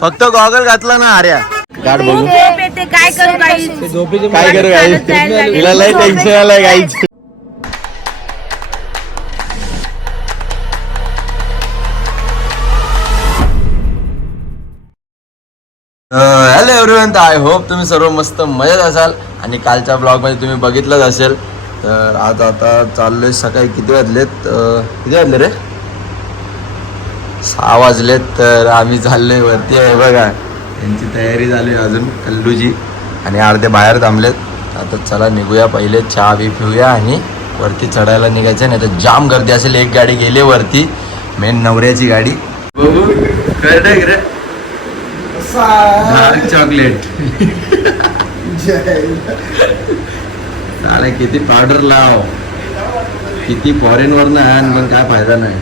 फक्त गॉगल घातला ना आर्या. काढ बघू. काय करू काही काय करू तिला लय टेन्शन आलंय गाईच हॅलो एव्हरीवन आय होप तुम्ही सर्व मस्त मजेत असाल आणि कालच्या ब्लॉगमध्ये तुम्ही बघितलंच असेल. तर आज आता चाललोय सकाळी. किती वाजलेत? किती वाजले रे? सहा वाजलेत तर आम्ही चाललोय वरती आहे बघा. यांची तयारी झाली अजून कल्लूजी आणि अर्धे बाहेर थांबलेत. आता चला निघूया पहिले चहा बी पिऊया आणि वरती चढायला निघायचं नाही तर जाम गर्दी असेल एक गाडी गेली वरती मेन नवऱ्याची गाडी. बघू कळतंय चॉकलेट चालेल किती पावडर लाव. किती फॉरेन वर ना पण काय फायदा नाही.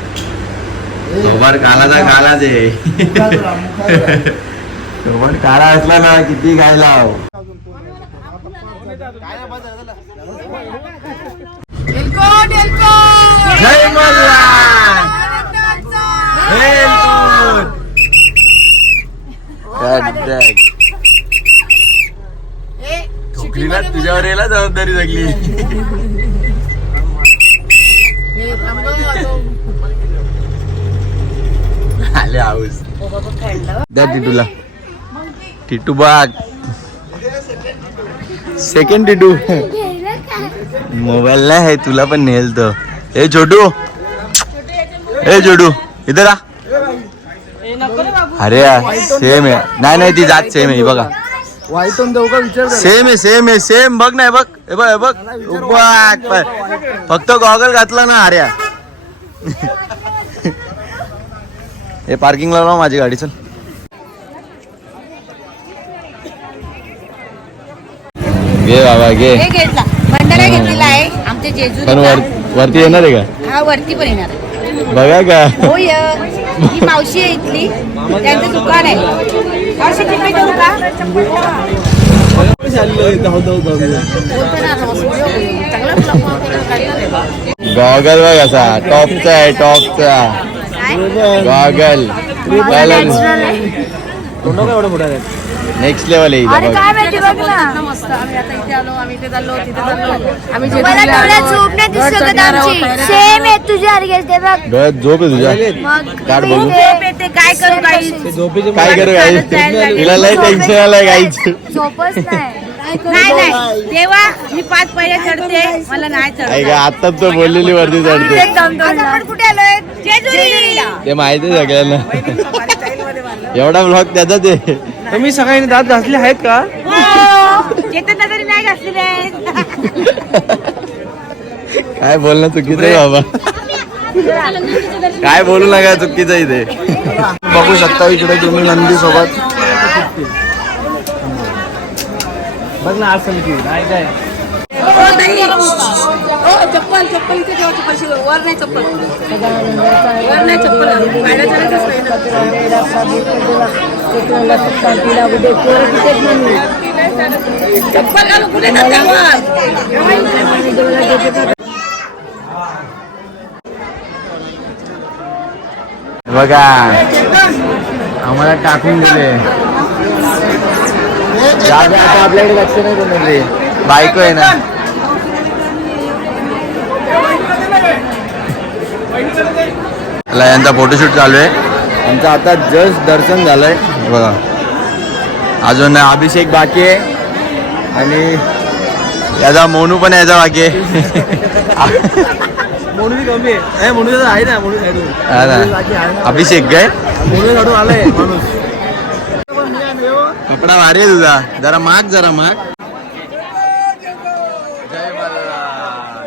सोबार कालाचा कालाच आहे. सोबार काळा असला ना किती काय लाव जय मल्हार ठोकलीला तुझ्यावर यायला जबाबदारी लागली. आले आऊस. द्या टिटूला टिटू बाग सेकंड टिटू. मोबाईल नाही आहे तुला पण नेल हे ए छोटू. ए छोटू इधर आ. अरे सेम आहे. नाही नाही ती जात सेम आहे बघा. सेम आहे सेम आहे सेम बघ नाही बघ हे बघ हे बघ. फक्त गॉगल घातला ना अरे हे पार्किंग लावला माझी गाडी चल. घे बाबा घे. हे घेतला भंडारा घेतलेला आहे. आमच्या पण जेजुरीला वर वरती येणार आहे का? हा वरती पण येणार. बघा का? य ही मावशी आहे इथली. त्यांचं दुकान आहे. मावशी तिकडे देऊ का? बोलतो ना मस्त. चांगला vlog काढणार आहे. गॉगल बघ असा. टॉपचा आहे टॉपचा? गॉगल. आहे. नेक्स्ट लेवल आहे अरे. काय माहिती बघ ना. मस्त आम्ही आता इथे आलो आम्ही इथे चाललो तिथे चाललो. आम्ही मला जेजुरीला डोळ्यात आलो. झोप नाही दिसत चढणार आमची. सेम आहे तुझ्या सारखेच ते बघ. डोळ्यात झोप आहे तुझ्या. मग काढ बघू. झोप येते काय करू काही? काय करू गाई तिला लय टेन्शन आलंय झोपच नाही. नाही नाही. तेव्हा मी पाच पहिले चढते. मला नाही आता तो बोललेली वरती चढते. कुठे आलोय? जेजुरीला. ते माहिती आहे सगळ्यांना एवढा ब्लॉग त्याचाच आहे. तुम्ही सगळ्यांनी दात घासले आहेत का? हो. चेतन तरी नाही घासलेले आहेत. काय बोलणं चुकीचं आहे बाबा? काय बोलू नका चुकीचं आहे इथे बघू शकता इकडे तुम्ही नंदी सोबत बघ ना असं की नाही काय? चप्पल चप्पल इथे ठेवा चप्पल वर नाही चप्पल. वर नाही चप्पल. नाही घालून कुठे? बघा आम्हाला टाकून दिले. आता आपल्याकडे लक्ष नाही बायको आहे ना. यांचा फोटोशूट चालू आहे. यांचं आता जस्ट दर्शन झालंय. बघा. अजून अभिषेक बाकी आहे. आणि याचा मोनू पण याचा बाकी आहे. कमी ना. अभिषेक काय? साईडून आलाय माणूस. कपडा भारी आहे तुझा जरा माग जरा माग जय मल्हार.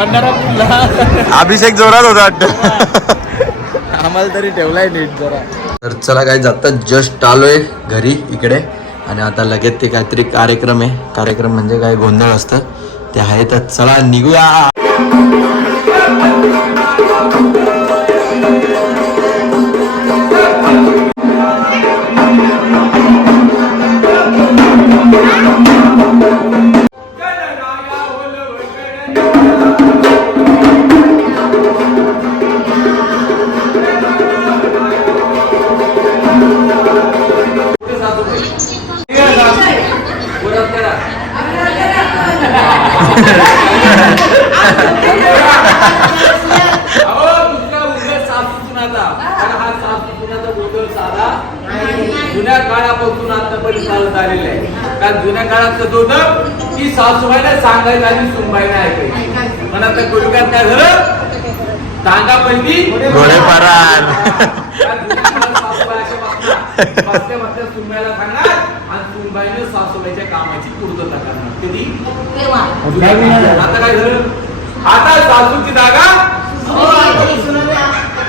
भंडारा अभिषेक जोरात होता वाटतं. आम्हाला तरी ठेवलाय नीट जरा. तर चला काय आता जस्ट आलोय घरी इकडे. आणि आता लगेच ते काहीतरी कार्यक्रम आहे. कार्यक्रम म्हणजे काय? गोंधळ असतं. ते आहे तर चला निघूया. जुन्या काळापासून आतापर्यंत चालत आलेलं आहे. कारण जुन्या काळात कसं होतं की सासूबाईला सांगायचं आणि सुनबाईने ऐकायची. पण आता कोलकात काय झालं? टांगा पहिली. घोडे परार बसल्या. बसल्या सुनबाईला सांगणार आणि सुनबाईने सासूबाईच्या कामाची पूर्तता करणार. कधी? आता काय झालं? आता सासूची जागा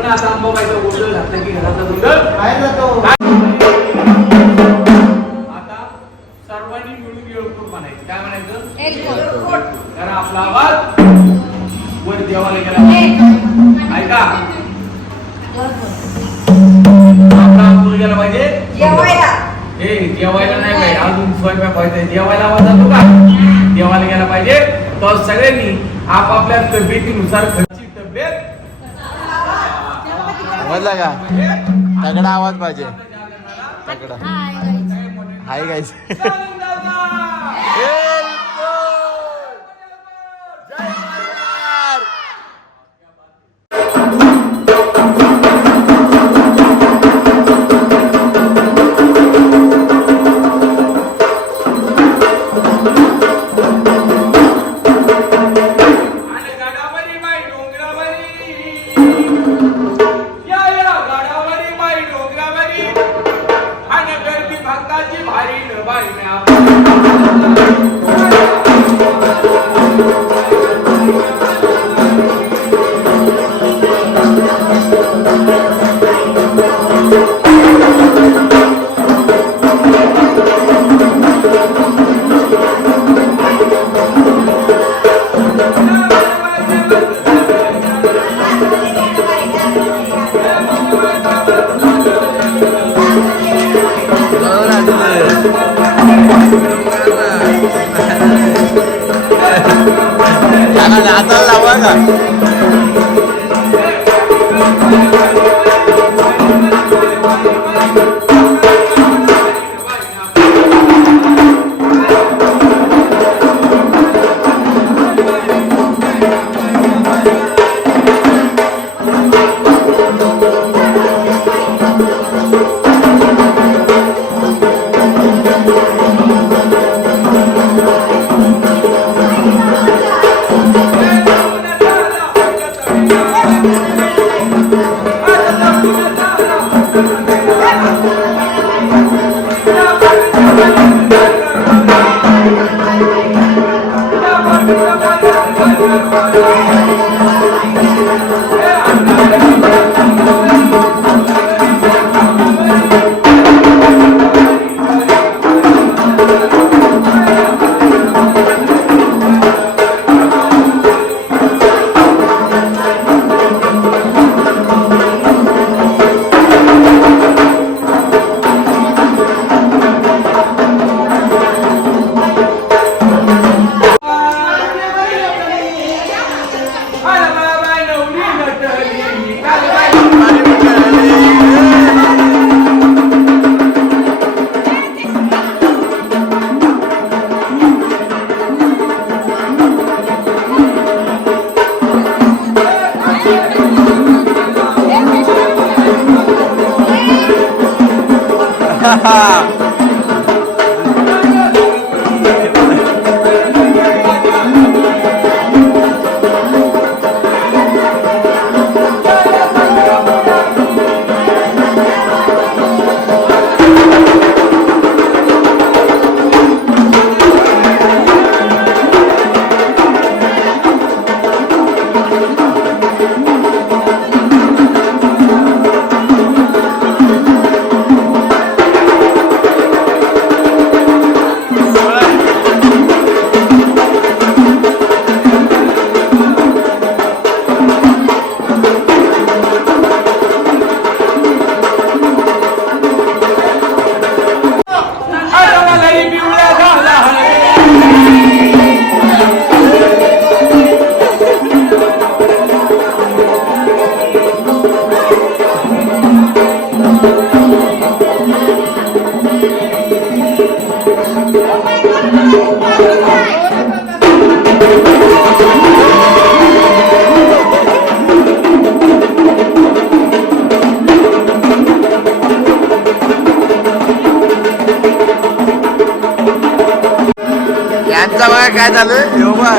पण आता अंबाबाईचा गोंधळ घातला की घराचा गोंधळ. आता सर्वांनी मिळून येऊन म्हणायचं. काय म्हणायचं? कारण आपला आवाज वर देवाला गेला. पाहिजे. ऐका. आपला आवाज वर गेला पाहिजे. ए जेवायला नाही पाहिजे. अजून स्वयंपाक व्हायचा जेवायला आवाज जातो का? देवाला गेला पाहिजे. तर सगळ्यांनी आपापल्या तब्येतीनुसार समजला का? तगडा आवाज पाहिजे. तगडा. हाय गाईस काय झालं ह्यो बघ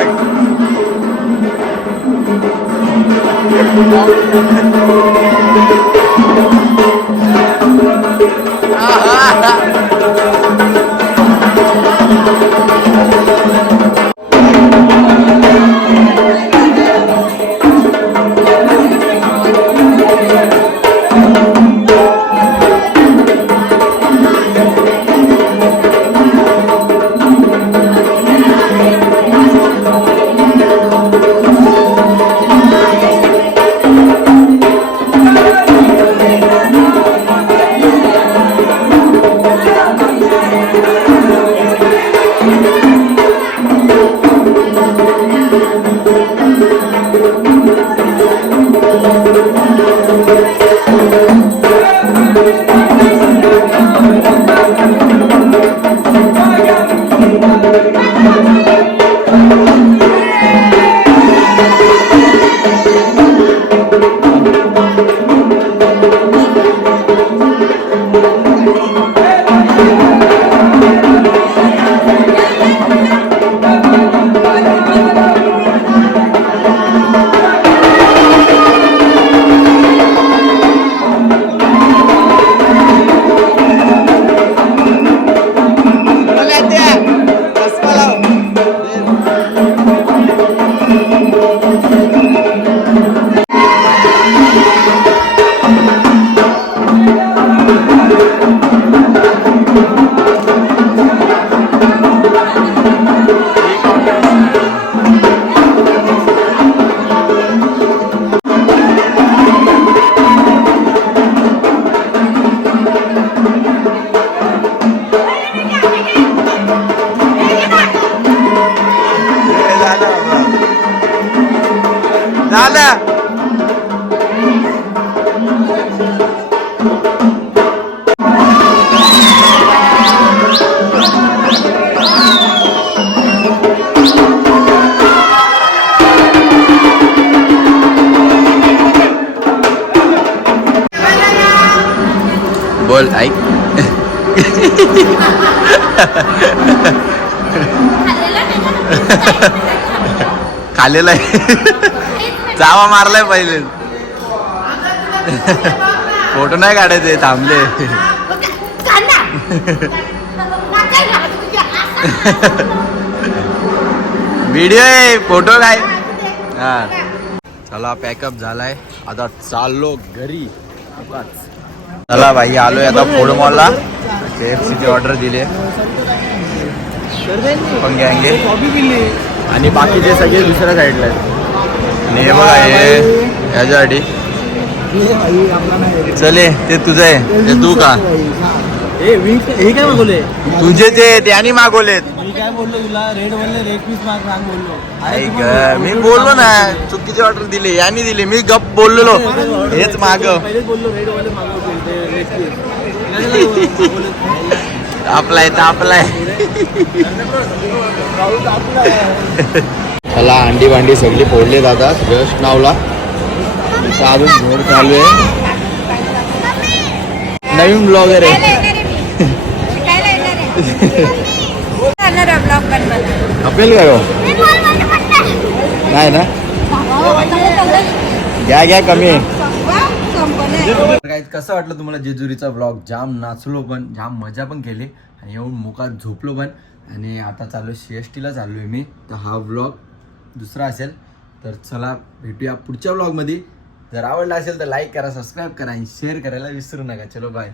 बोल ऐक खालेला चावा मारलाय पहिले फोटो नाही काढायचे थांबले व्हिडिओ आहे फोटो काय हा चला पॅकअप झालाय. आता चाललो घरी. चला भाई आलोय आता फूड मॉलला. के एफ सीची ऑर्डर दिली पण घ्यांगे आणि बाकीचे सगळे दुसऱ्या साईडला आहेत. आणि हे बघा हे याच्यासाठी चले ते तुझं आहे. ते तू का तुझे ते त्यांनी मागवलेत. मी काय बोललो तुला? रेड बोलले रेड पीस माग माग बोललो. ऐक मी बोललो ना चुकीची ऑर्डर दिली यांनी दिली मी गप बोललेलो. हेच माग. पहिलेच बोललो रेड वाले मागवतील ते रेड पीस तापलाय अंडी भांडी सगळी फोडली जातात जस्ट नावला. अजून घर चालू आहे. नवीन ब्लॉगर आहे. शिकायला येणार आहे? जाणार आहे अपेल का नाही ना? घ्या घ्या कमी. आहे कसं वाटलं तुम्हाला जेजुरीचा ब्लॉग जाम नाचलो पण जाम मजा पण केली आणि येऊन मुकात झोपलो पण. आणि आता चालू सी एस टीला चाललो आहे मी. तर हा ब्लॉग दुसरा असेल. तर चला भेटूया पुढच्या ब्लॉगमध्ये जर आवडला असेल तर लाईक करा सबस्क्राईब करा आणि शेअर करायला विसरू नका. चलो बाय